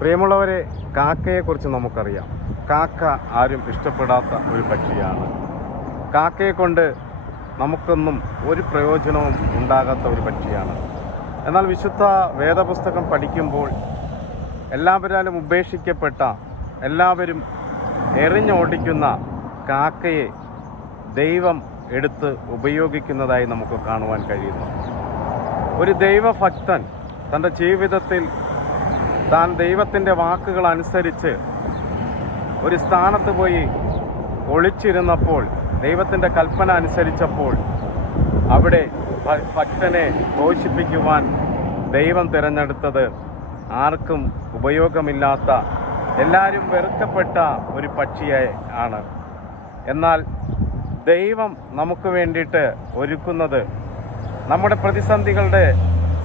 പ്രിയമുള്ളവരെ കാക്കയെക്കുറിച്ച് നമുക്കറിയാം. കാക്ക ആരും ഇഷ്ടപ്പെടാത്ത ഒരു പക്ഷിയാണ്. കാക്കയെ കൊണ്ട് നമുക്കൊന്നും ഒരു പ്രയോജനവും ഉണ്ടാകാത്ത ഒരു പക്ഷിയാണ്. എന്നാൽ വിശുദ്ധ വേദപുസ്തകം പഠിക്കുമ്പോൾ എല്ലാവരാലും ഉപേക്ഷിക്കപ്പെട്ട എല്ലാവരും എറിഞ്ഞോടിക്കുന്ന കാക്കയെ ദൈവം എടുത്ത് ഉപയോഗിക്കുന്നതായി നമുക്ക് കാണുവാൻ കഴിയുന്നു. ഒരു ദൈവഭക്തൻ തന്റെ ജീവിതത്തിൽ താൻ ദൈവത്തിന്റെ വാക്കുകൾ അനുസരിച്ച് ഒരു സ്ഥാനത്ത് പോയി ഒളിച്ചിരുന്നപ്പോൾ ദൈവത്തിന്റെ കൽപ്പന അനുസരിച്ചപ്പോൾ അവിടെ ഭക്തനെ പോഷിപ്പിക്കുവാൻ ദൈവം തിരഞ്ഞെടുത്തത് ആർക്കും ഉപയോഗമില്ലാത്ത എല്ലാവരും വെറുക്കപ്പെട്ട ഒരു പക്ഷിയെ ആണ്. എന്നാൽ ദൈവം നമുക്ക് വേണ്ടിയിട്ട് ഒരുക്കുന്നത് നമ്മുടെ പ്രതിസന്ധികളുടെ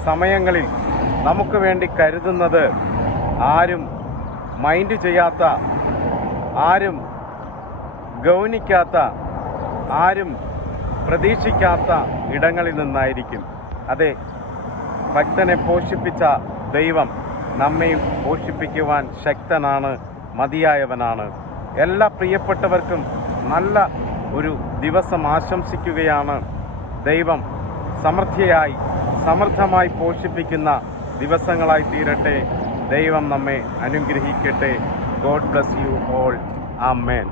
സമയങ്ങളിൽ നമുക്ക് വേണ്ടി കരുതുന്നത് ആരും മൈൻഡ് ചെയ്യാത്ത ആരും ഗൗനിക്കാത്ത ആരും പ്രതീക്ഷിക്കാത്ത ഇടങ്ങളിൽ നിന്നായിരിക്കും. അതെ ഭക്തനെ പോഷിപ്പിച്ച ദൈവം നമ്മയും പോഷിപ്പിക്കുവാൻ ശക്തനാണ് മതിയായവനാണ്. എല്ലാ പ്രിയപ്പെട്ടവർക്കും നല്ല ഒരു ദിവസം ആശംസിക്കുകയാണ്. ദൈവം സമൃദ്ധിയായി സമൃദ്ധമായി പോഷിപ്പിക്കുന്ന ദിവസങ്ങളായി തീരട്ടെ. ദൈവം നമ്മെ അനുഗ്രഹിക്കട്ടെ. God bless you all amen